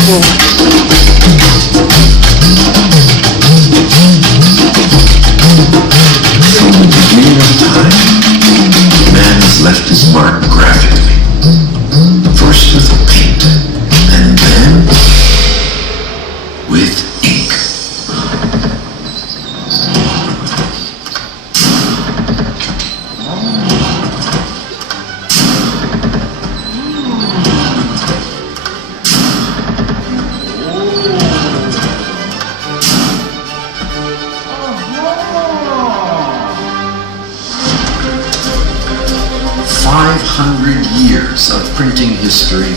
Man has left his mark graphically, first with paint, and then with ink. 500 years of printing history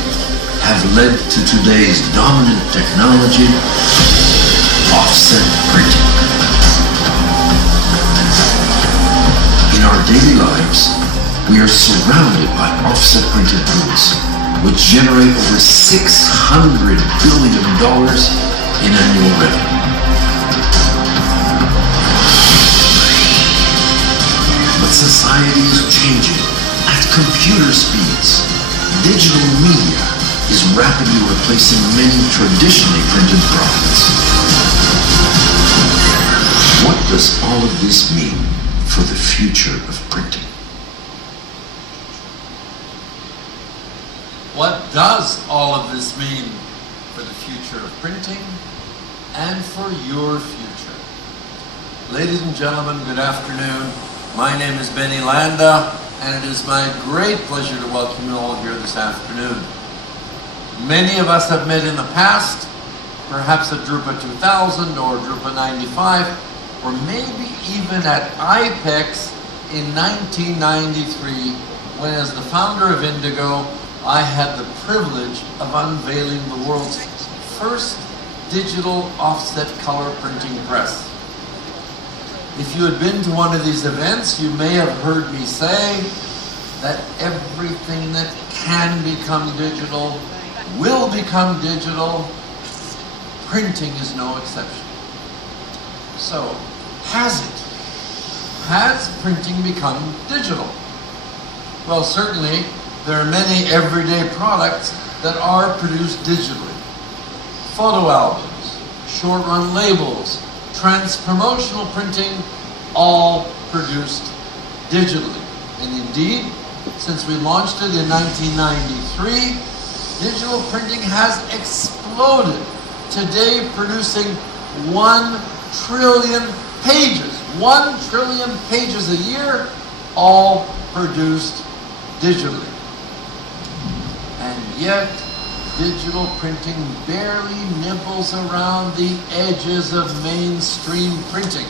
have led to today's dominant technology, offset printing. In our daily lives, we are surrounded by offset printed goods, which generate over $600 billion in annual revenue. But society is changing at computer speeds. Digital media is rapidly replacing many traditionally printed products. What does all of this mean for the future of printing? What does all of this mean for the future of printing and for your future? Ladies and gentlemen, good afternoon. My name is Landa, and it is my great pleasure to welcome you all here this afternoon. Many of us have met in the past, perhaps at Drupa 2000 or Drupa 95, or maybe even at IPEX in 1993, when as the founder of Indigo, I had the privilege of unveiling the world's first digital offset color printing press. If you had been to one of these events, you may have heard me say that everything that can become digital will become digital. Printing is no exception. So, has it? Has printing become digital? Well, certainly, there are many everyday products that are produced digitally. Photo albums, short-run labels, trans-promotional printing, all produced digitally. And indeed, since we launched it in 1993, digital printing has exploded, today producing 1 trillion pages. 1 trillion pages a year, all produced digitally. And yet, digital printing barely nibbles around the edges of mainstream printing,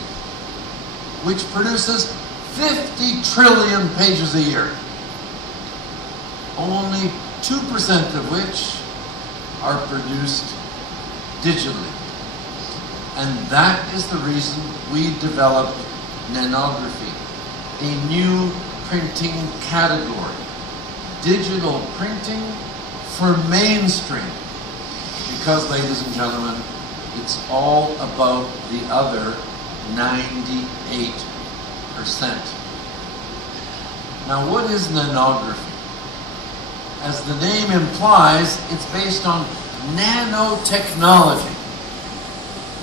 which produces 50 trillion pages a year, only 2% of which are produced digitally. And that is the reason we developed nanography, a new printing category, digital printing for mainstream. Because, ladies and gentlemen, it's all about the other 98%. Now, what is nanography? As the name implies, it's based on nanotechnology,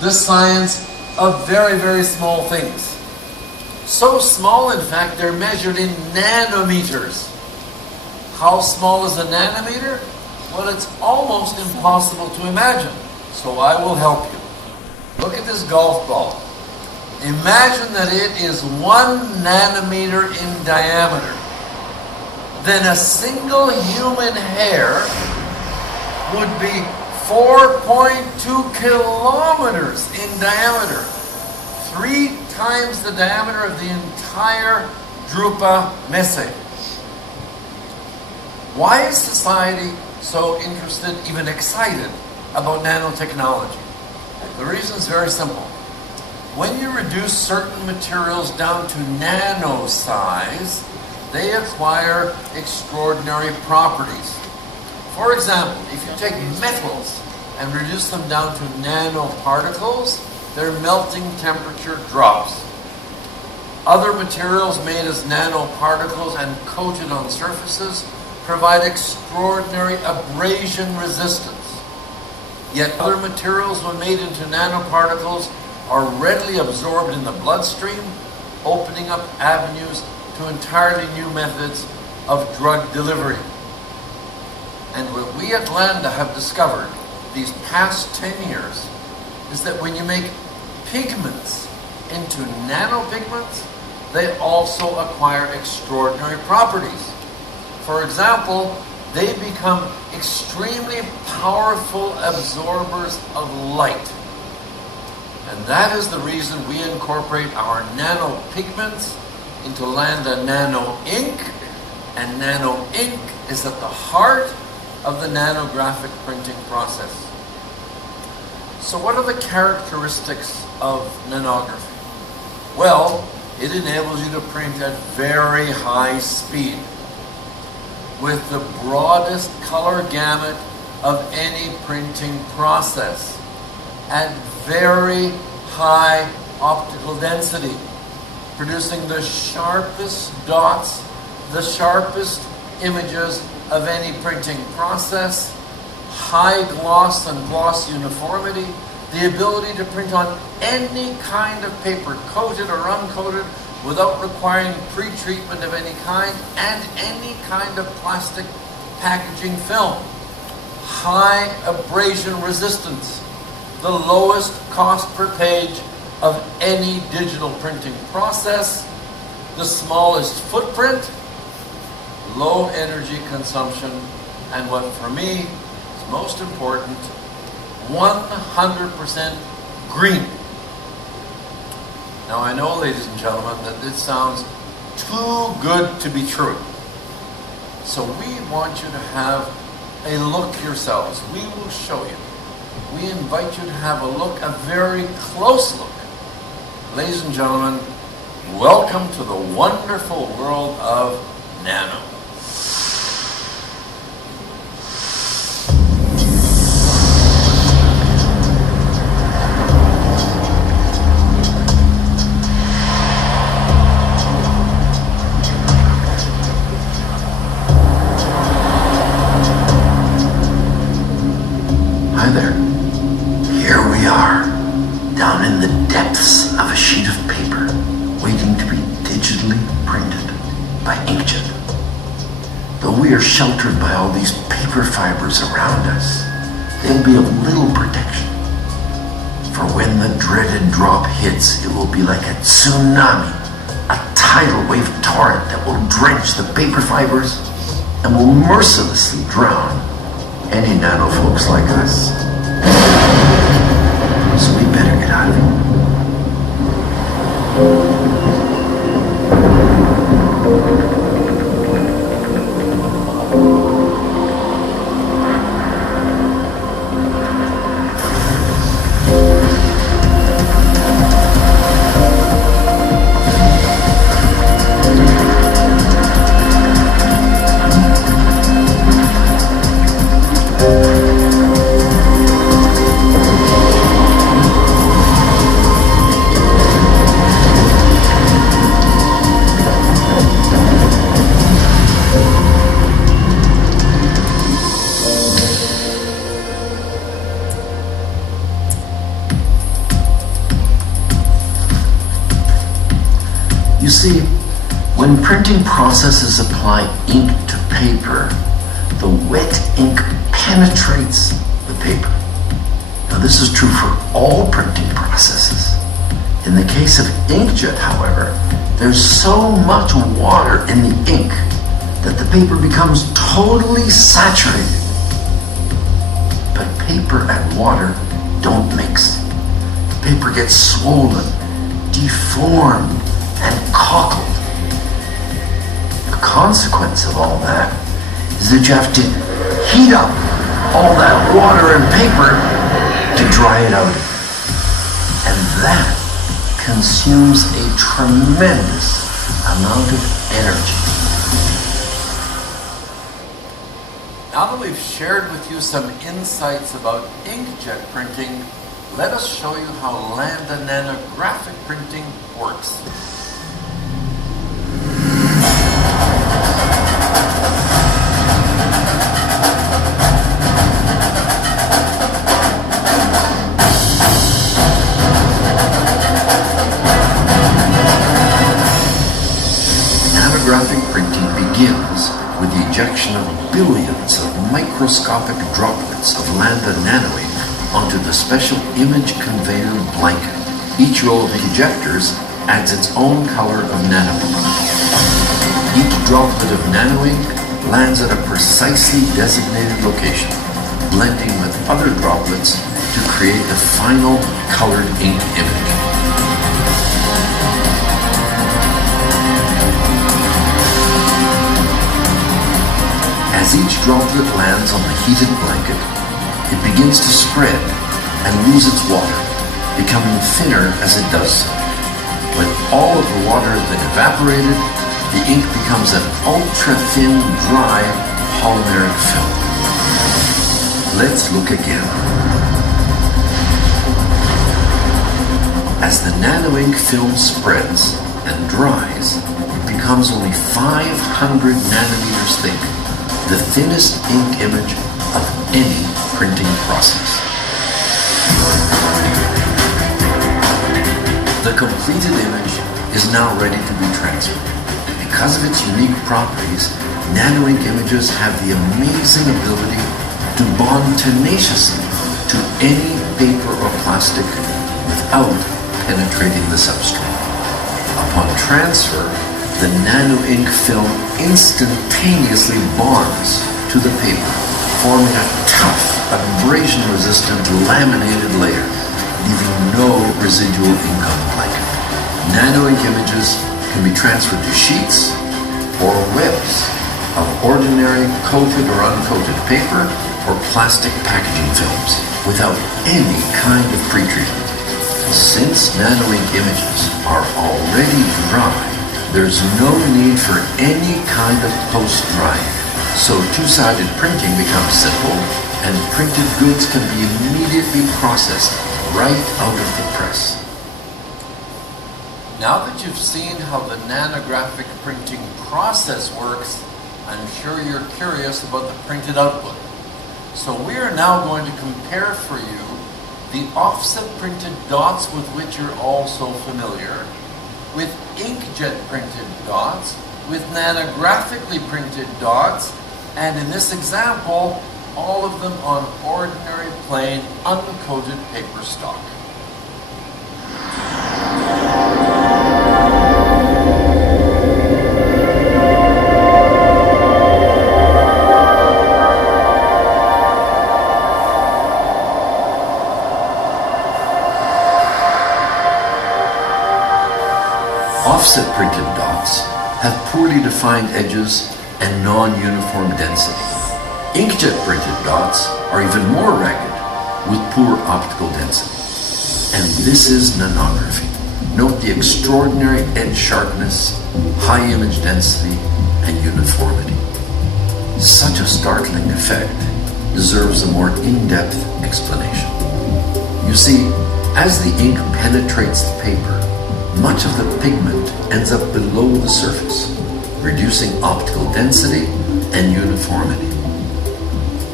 the science of very, very small things. So small, in fact, they're measured in nanometers. How small is a nanometer? Well, it's almost impossible to imagine, so I will help you. Look at this golf ball. Imagine that it is 1 nanometer in diameter. Then a single human hair would be 4.2 kilometers in diameter, 3 times the diameter of the entire Drupa mese. Why is society so interested, even excited, about nanotechnology? The reason is very simple. When you reduce certain materials down to nano size, they acquire extraordinary properties. For example, if you take metals and reduce them down to nanoparticles, their melting temperature drops. Other materials made as nanoparticles and coated on surfaces provide extraordinary abrasion resistance. Yet other materials, when made into nanoparticles, are readily absorbed in the bloodstream, opening up avenues to entirely new methods of drug delivery. And what we at Landa have discovered these past 10 years is that when you make pigments into nanopigments, they also acquire extraordinary properties. For example, they become extremely powerful absorbers of light. And that is the reason we incorporate our nanopigments into Landa Nano Ink, and Nano Ink is at the heart of the nanographic printing process. So what are the characteristics of nanography? Well, it enables you to print at very high speed with the broadest color gamut of any printing process at very high optical density, producing the sharpest dots, the sharpest images of any printing process, high gloss and gloss uniformity, the ability to print on any kind of paper, coated or uncoated, without requiring pre-treatment of any kind, and any kind of plastic packaging film. High abrasion resistance, the lowest cost per page of any digital printing process, the smallest footprint, low energy consumption, and what for me is most important, 100% green. Now I know, ladies and gentlemen, that this sounds too good to be true. So we want you to have a look yourselves. We will show you. We invite you to have a look, a very close look. Ladies and gentlemen, welcome to the wonderful world of nano. Hi there. Here we are, down in the depths of a sheet of paper, waiting to be digitally printed by inkjet. Though we are sheltered by all these paper fibers around us, there'll be of little protection. For when the dreaded drop hits, it will be like a tsunami, a tidal wave torrent that will drench the paper fibers and will mercilessly drown any nano folks like us. So we better get out of here. You see, when printing processes apply ink to paper, the wet ink penetrates the paper. Now this is true for all printing processes. In the case of inkjet, however, there's so much water in the ink that the paper becomes totally saturated. But paper and water don't mix. The paper gets swollen, deformed, and cockled. The consequence of all that is that you have to heat up all that water and paper to dry it out. And that consumes a tremendous amount of energy. Now that we've shared with you some insights about inkjet printing, let us show you how Landa nanographic printing works. microscopic droplets of Landa nanoink onto the special image conveyor blanket. Each row of injectors adds its own color of nanoink. Each droplet of nanoink lands at a precisely designated location, blending with other droplets to create the final colored ink image. As each droplet lands on the heated blanket, it begins to spread and lose its water, becoming thinner as it does so. When all of the water has been evaporated, the ink becomes an ultra-thin, dry polymeric film. Let's look again. As the nano-ink film spreads and dries, it becomes only 500 nanometers thick, the thinnest ink image of any printing process. The completed image is now ready to be transferred. Because of its unique properties, nano-ink images have the amazing ability to bond tenaciously to any paper or plastic without penetrating the substrate. Upon transfer, the nano-ink film instantaneously bonds to the paper, forming a tough, abrasion-resistant laminated layer, leaving no residual ink on the blanket. Nano-ink images can be transferred to sheets or webs of ordinary coated or uncoated paper or plastic packaging films without any kind of pretreatment. Since nano-ink images are already dry, there's no need for any kind of post-drying. So two-sided printing becomes simple and printed goods can be immediately processed right out of the press. Now that you've seen how the nanographic printing process works, I'm sure you're curious about the printed output. So we are now going to compare for you the offset printed dots with which you're all so familiar, with inkjet printed dots, with nanographically printed dots, and in this example, all of them on ordinary, plain, uncoated paper stock. Offset printed dots have poorly defined edges and non-uniform density. Inkjet printed dots are even more ragged with poor optical density. And this is nanography. Note the extraordinary edge sharpness, high image density, and uniformity. Such a startling effect deserves a more in-depth explanation. You see, as the ink penetrates the paper, much of the pigment ends up below the surface, reducing optical density and uniformity.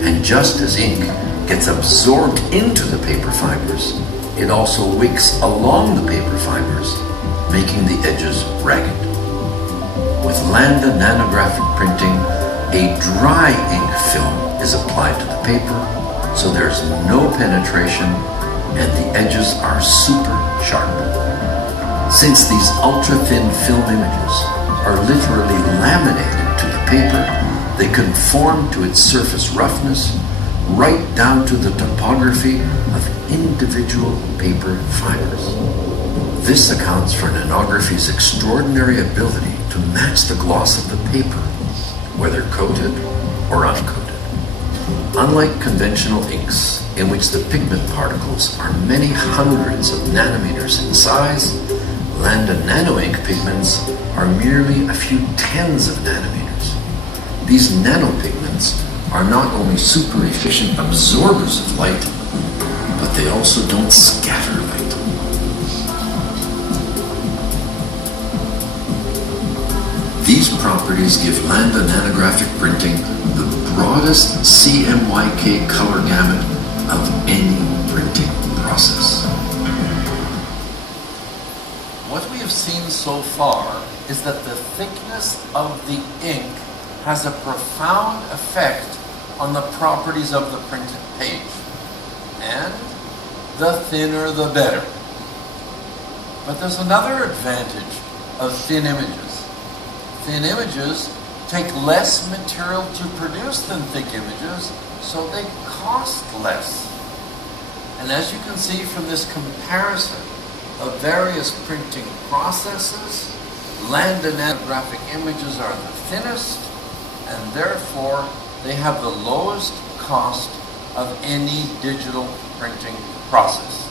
And just as ink gets absorbed into the paper fibers, it also wicks along the paper fibers, making the edges ragged. With Landa nanographic printing, a dry ink film is applied to the paper, so there's no penetration and the edges are super sharp. Since these ultra-thin film images are literally laminated to the paper, they conform to its surface roughness right down to the topography of individual paper fibers. This accounts for nanography's extraordinary ability to match the gloss of the paper, whether coated or uncoated. Unlike conventional inks, in which the pigment particles are many hundreds of nanometers in size, Landa nano-ink pigments are merely a few tens of nanometers. These nanopigments are not only super efficient absorbers of light, but they also don't scatter light. These properties give Landa nanographic printing the broadest CMYK color gamut of any printing process. What we have seen so far is that the thickness of the ink has a profound effect on the properties of the printed page. And the thinner the better. But there's another advantage of thin images. Thin images take less material to produce than thick images, so they cost less. And as you can see from this comparison of various printing processes, Landa nanographic images are the thinnest, and therefore they have the lowest cost of any digital printing process.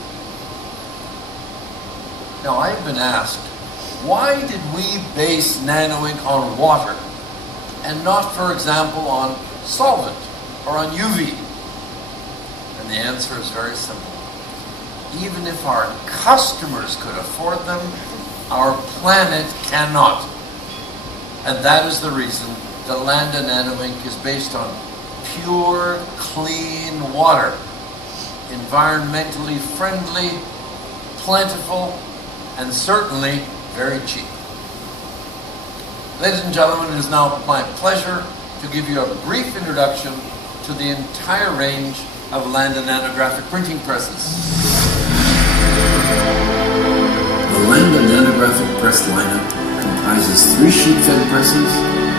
Now, I've been asked, why did we base nano ink on water and not, for example, on solvent or on UV? And the answer is very simple. Even if our customers could afford them, our planet cannot. And that is the reason the Landa nano ink is based on pure, clean water, environmentally friendly, plentiful, and certainly very cheap. Ladies and gentlemen, it is now my pleasure to give you a brief introduction to the entire range of Landa nanographic printing presses. The Landa nanographic press lineup comprises 3 sheet-fed presses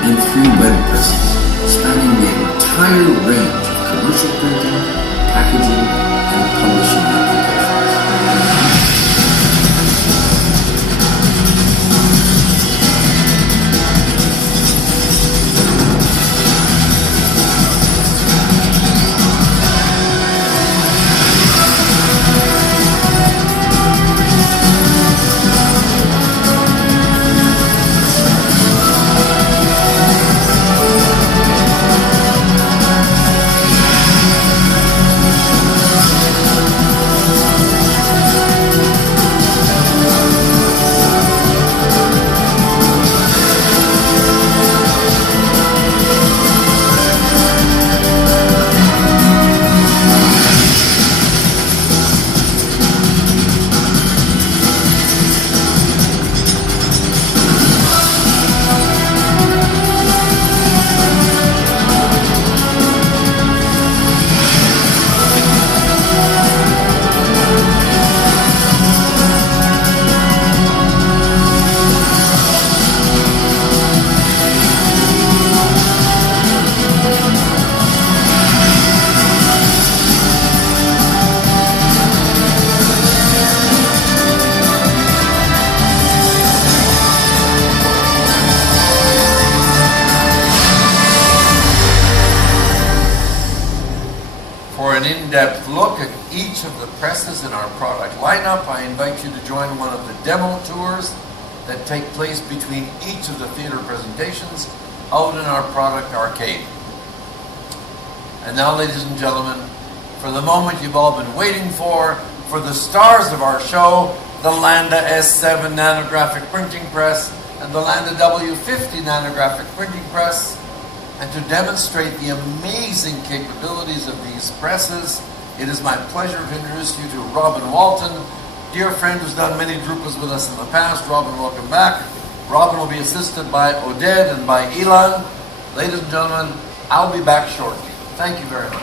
and 3 web presses, spanning the entire range of commercial printing, packaging, and publishing applications. For an in-depth look at each of the presses in our product lineup, I invite you to join one of the demo tours that take place between each of the theater presentations out in our product arcade. And now, ladies and gentlemen, for the moment you've all been waiting for the stars of our show, the Landa S7 nanographic printing press and the Landa W50 nanographic printing press. And to demonstrate the amazing capabilities of these presses, it is my pleasure to introduce you to Robin Walton, dear friend who's done many Drupas with us in the past. Robin, welcome back. Robin will be assisted by Oded and by Ilan. Ladies and gentlemen, I'll be back shortly. Thank you very much.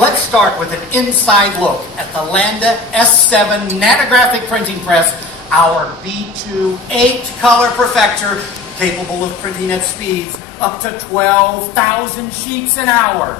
Let's start with an inside look at the Landa S7 nanographic printing press, our B2 8-color perfector, capable of printing at speeds up to 12,000 sheets an hour.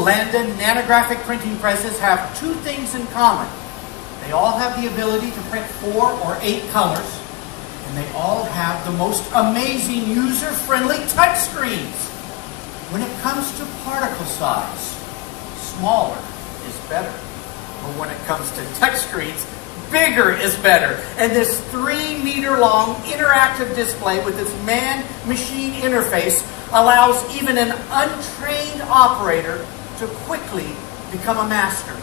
all Landa nanographic printing presses have two things in common. They all have the ability to print 4 or 8 colors, and they all have the most amazing user-friendly touchscreens. When it comes to particle size, smaller is better. But when it comes to touchscreens, bigger is better. And this 3-meter-long interactive display with its man-machine interface allows even an untrained operator to quickly become a master.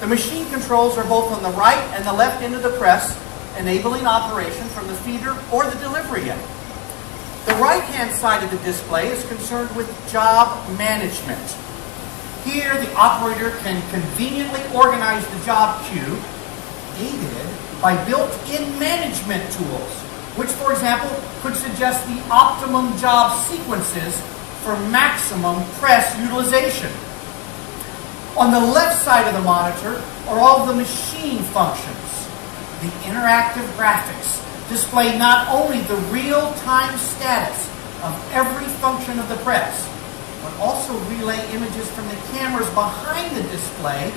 The machine controls are both on the right and the left end of the press, enabling operation from the feeder or the delivery end. The right-hand side of the display is concerned with job management. Here, the operator can conveniently organize the job queue, aided by built-in management tools, which, for example, could suggest the optimum job sequences for maximum press utilization. On the left side of the monitor are all of the machine functions. The interactive graphics display not only the real-time status of every function of the press, but also relay images from the cameras behind the display,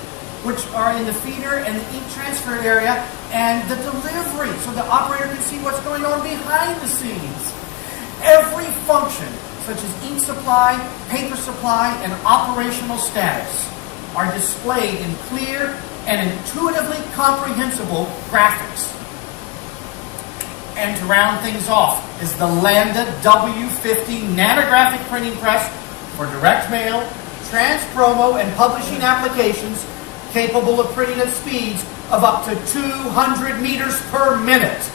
which are in the feeder and the ink transfer area and the delivery, so the operator can see what's going on behind the scenes. Every function, such as ink supply, paper supply, and operational status, are displayed in clear and intuitively comprehensible graphics. And to round things off is the Landa W50 nanographic printing press for direct mail, trans-promo, and publishing applications, capable of printing at speeds of up to 200 meters per minute.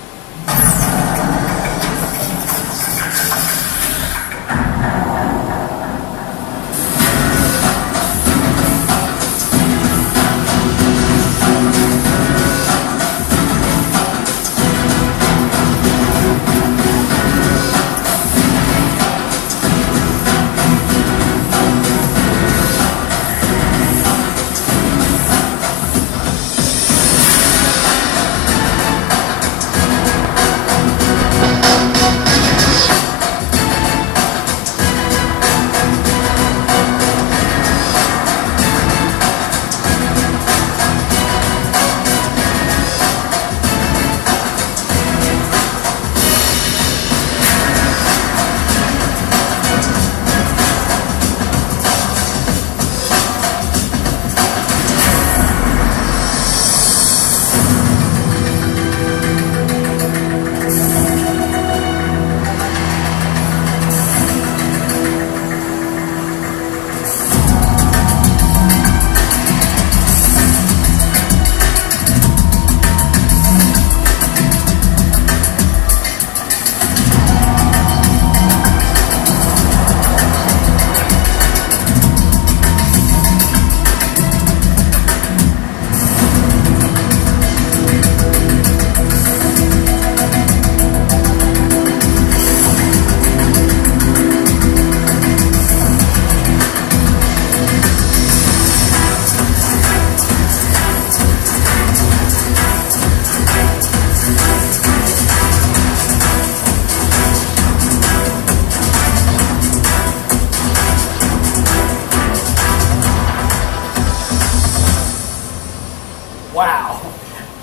Wow.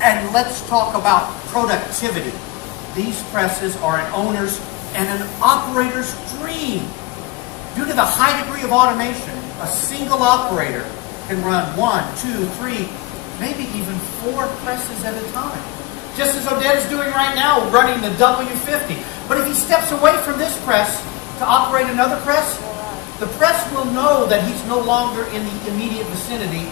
And let's talk about productivity. These presses are an owner's and an operator's dream. Due to the high degree of automation, a single operator can run 1, 2, 3, maybe even 4 presses at a time. Just as Odette is doing right now, running the W50. But if he steps away from this press to operate another press, the press will know that he's no longer in the immediate vicinity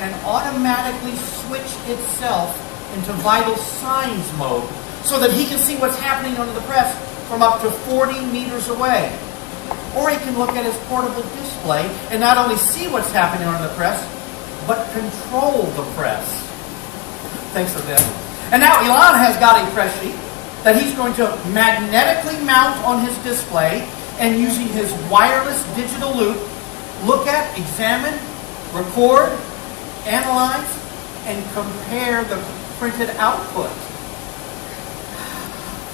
and automatically switch itself into vital signs mode so that he can see what's happening under the press from up to 40 meters away. Or he can look at his portable display and not only see what's happening under the press, but control the press. Thanks for that. And now Elon has got a press sheet that he's going to magnetically mount on his display and using his wireless digital loop, look at, examine, record, analyze, and compare the printed output.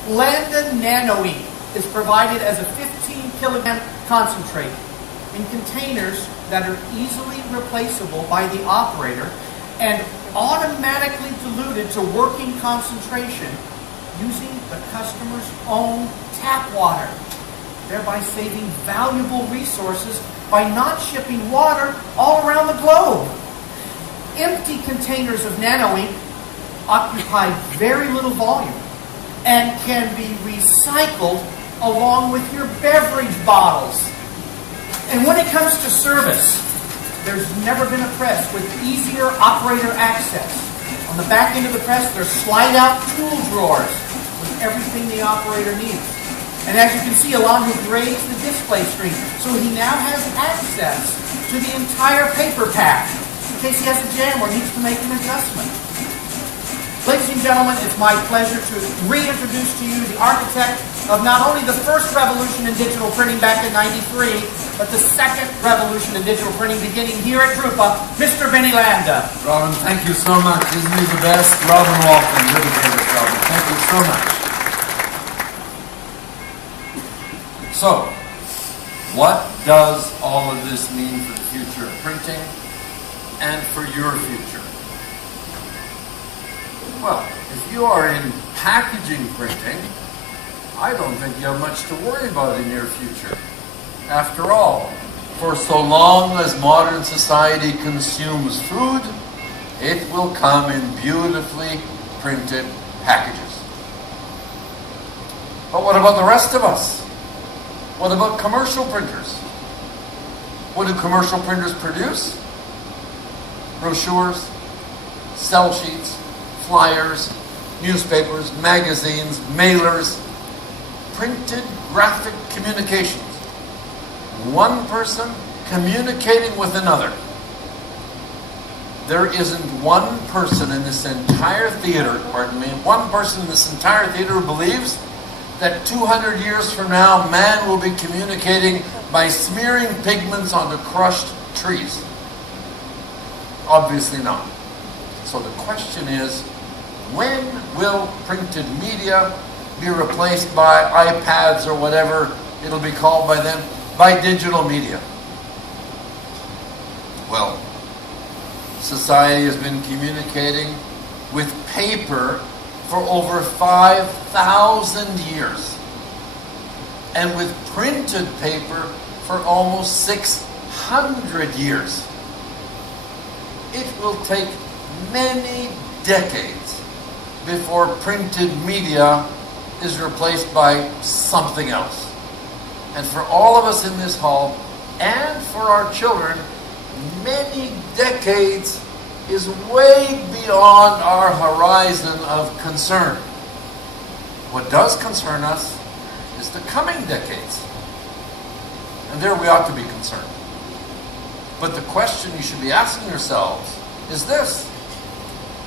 Landa Nano Ink is provided as a 15 kilogram concentrate. in containers that are easily replaceable by the operator and automatically diluted to working concentration using the customer's own tap water, thereby saving valuable resources by not shipping water all around the globe. Empty containers of nano ink occupy very little volume and can be recycled along with your beverage bottles. And when it comes to service, there's never been a press with easier operator access. On the back end of the press, there's slide-out tool drawers with everything the operator needs. And as you can see, Alon grades the display screen, so he now has access to the entire paper pack in case he has a jam or needs to make an adjustment. Ladies and gentlemen, it's my pleasure to reintroduce to you the architect of not only the first revolution in digital printing back in '93, but the second revolution in digital printing beginning here at Drupa, Mr. Benny Landa. Robin, thank you so much. Isn't he the best? Robin Walton, really famous Robin. Thank you so much. So, what does all of this mean for the future of printing and for your future? Well, if you are in packaging printing, I don't think you have much to worry about in your future. After all, for so long as modern society consumes food, it will come in beautifully printed packages. But what about the rest of us? What about commercial printers? What do commercial printers produce? Brochures, sell sheets, flyers, newspapers, magazines, mailers, printed graphic communications. One person communicating with another. There isn't one person in this entire theater, one person in this entire theater who believes that 200 years from now, man will be communicating by smearing pigments onto crushed trees. Obviously not. So the question is, when will printed media be replaced by iPads or whatever it'll be called by then, by digital media? Well, society has been communicating with paper for over 5,000 years, and with printed paper for almost 600 years. It will take many decades before printed media is replaced by something else. And for all of us in this hall, and for our children, many decades is way beyond our horizon of concern. What does concern us is the coming decades. And there we ought to be concerned. But the question you should be asking yourselves is this: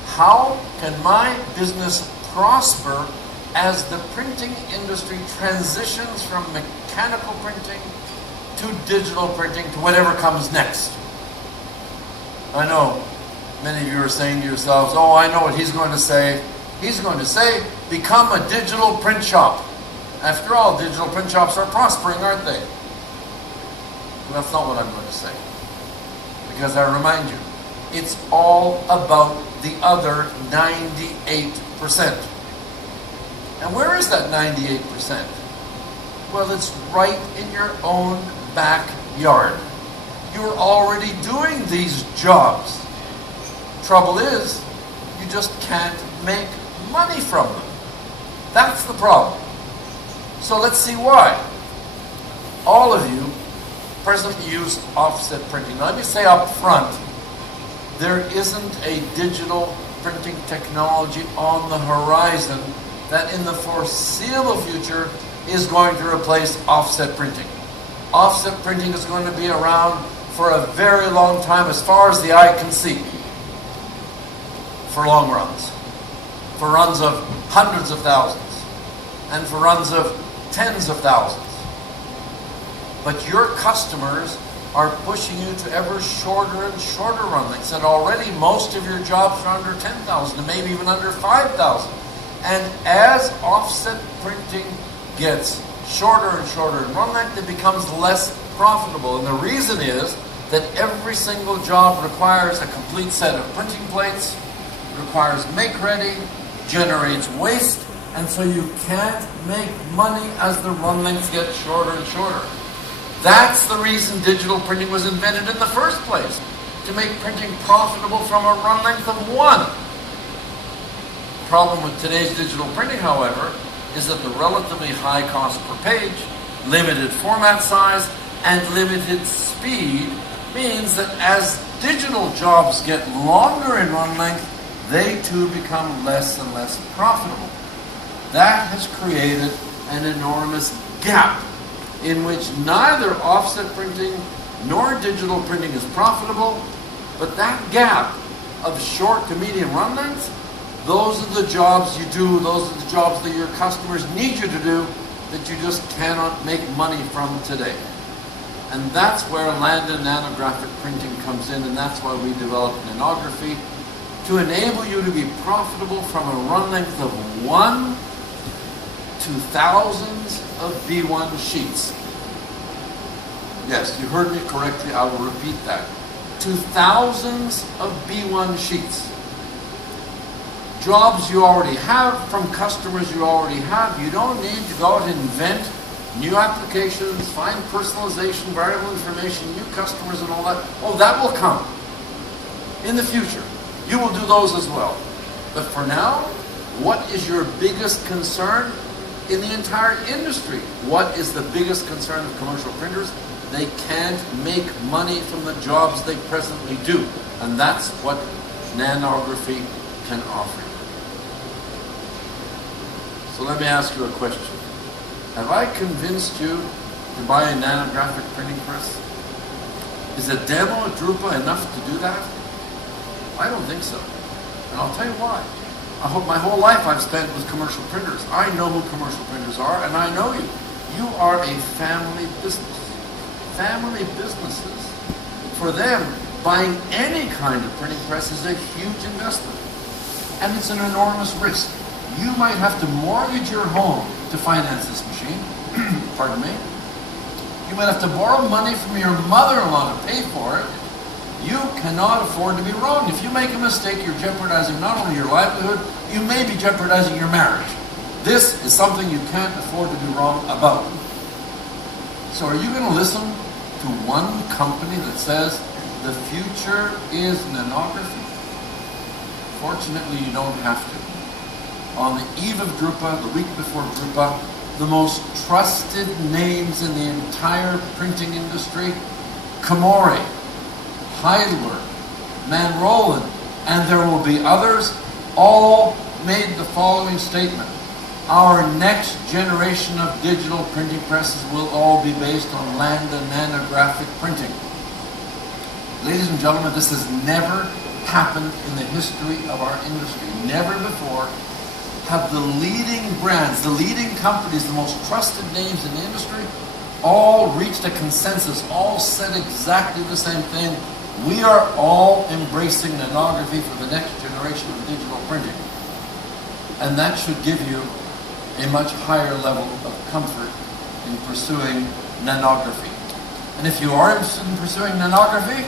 how can my business prosper as the printing industry transitions from mechanical printing to digital printing to whatever comes next? I know many of you are saying to yourselves, oh, I know what he's going to say. He's going to say, become a digital print shop. After all, digital print shops are prospering, aren't they? Well, that's not what I'm going to say. Because I remind you, it's all about the other 98%. And where is that 98%? Well, it's right in your own backyard. You're already doing these jobs. Trouble is, you just can't make money from them. That's the problem. So let's see why. All of you presently use offset printing. Now, let me say up front, there isn't a digital printing technology on the horizon that in the foreseeable future is going to replace offset printing. Offset printing is going to be around for a very long time, as far as the eye can see. For long runs. For runs of hundreds of thousands. And for runs of tens of thousands. But your customers are pushing you to ever shorter and shorter run lengths. And already most of your jobs are under 10,000 and maybe even under 5,000. And as offset printing gets shorter and shorter in run length, it becomes less profitable. And the reason is that every single job requires a complete set of printing plates, requires make-ready, generates waste, and so you can't make money as the run lengths get shorter and shorter. That's the reason digital printing was invented in the first place, to make printing profitable from a run length of 1. The problem with today's digital printing, however, is that the relatively high cost per page, limited format size, and limited speed means that as digital jobs get longer in run length, they too become less and less profitable. That has created an enormous gap in which neither offset printing nor digital printing is profitable, but that gap of short to medium run lengths, those are the jobs you do, those are the jobs that your customers need you to do that you just cannot make money from today. And that's where Landa nanographic printing comes in, and that's why we developed nanography, to enable you to be profitable from a run length of 1 to thousands of B1 sheets. Yes, you heard me correctly, I will repeat that. To thousands of B1 sheets. Jobs you already have, from customers you already have. You don't need to go out and invent new applications, find personalization, variable information, new customers and all that. Oh, that will come in the future. You will do those as well. But for now, what is your biggest concern in the entire industry? What is the biggest concern of commercial printers? They can't make money from the jobs they presently do. And that's what nanography can offer you. So let me ask you a question. Have I convinced you to buy a nanographic printing press? Is a demo at Drupa enough to do that? I don't think so. And I'll tell you why. My whole life I've spent with commercial printers. I know who commercial printers are, and I know you. You are a family business. Family businesses, for them, buying any kind of printing press is a huge investment. And it's an enormous risk. You might have to mortgage your home to finance this machine. Pardon me. You might have to borrow money from your mother-in-law to pay for it. You cannot afford to be wrong. If you make a mistake, you're jeopardizing not only your livelihood, you may be jeopardizing your marriage. This is something you can't afford to be wrong about. So are you going to listen to one company that says the future is nanography? Fortunately, you don't have to. On the eve of Drupa, the week before Drupa, the most trusted names in the entire printing industry, Komori, Heidler, Manroland, and there will be others, all made the following statement. Our next generation of digital printing presses will all be based on Landa nanographic printing. Ladies and gentlemen, this has never happened in the history of our industry. Never before have the leading brands, the leading companies, the most trusted names in the industry, all reached a consensus, all said exactly the same thing. We are all embracing nanography for the next generation of digital printing. And that should give you a much higher level of comfort in pursuing nanography. And if you are interested in pursuing nanography,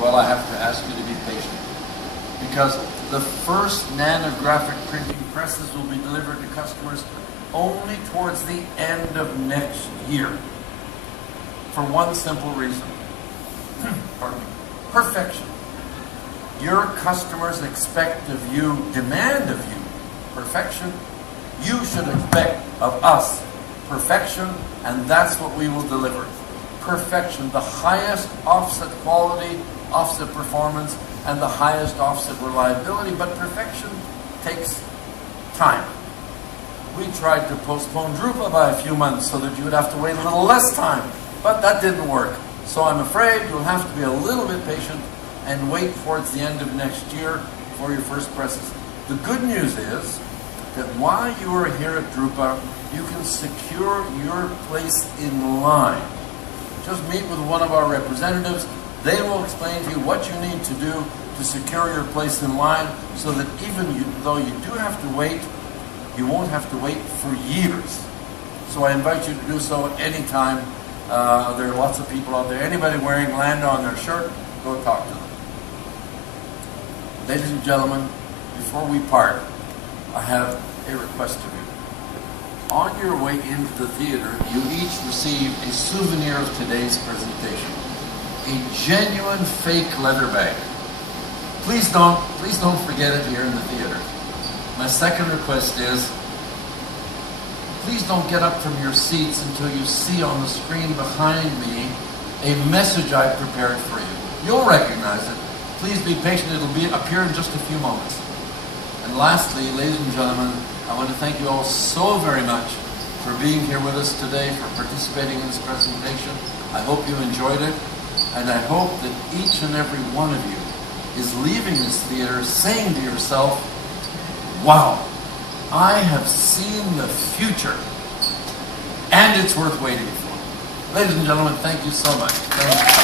well, I have to ask you to be patient, because the first nanographic printing presses will be delivered to customers only towards the end of next year, for one simple reason. Pardon me. Perfection. Your customers expect of you, demand of you, perfection. You should expect of us perfection, and that's what we will deliver. Perfection, the highest offset quality, offset performance, and the highest offset reliability, but perfection takes time. We tried to postpone Drupa by a few months so that you would have to wait a little less time, but that didn't work. So I'm afraid you'll have to be a little bit patient and wait towards the end of next year for your first presses. The good news is that while you are here at Drupa, you can secure your place in line. Just meet with one of our representatives. They will explain to you what you need to do to secure your place in line, so that even though you do have to wait, you won't have to wait for years. So I invite you to do so at any time. There are lots of people out there. Anybody wearing Landa on their shirt, go talk to them. Ladies and gentlemen, before we part, I have a request of you. On your way into the theater, you each receive a souvenir of today's presentation. A genuine fake leather bag. Please don't forget it here in the theater. My second request is, please don't get up from your seats until you see on the screen behind me a message I've prepared for you. You'll recognize it. Please be patient, it'll appear in just a few moments. And lastly, ladies and gentlemen, I want to thank you all so very much for being here with us today, for participating in this presentation. I hope you enjoyed it, and I hope that each and every one of you is leaving this theater saying to yourself, wow, I have seen the future, and it's worth waiting for. Ladies and gentlemen, thank you so much. Thank you.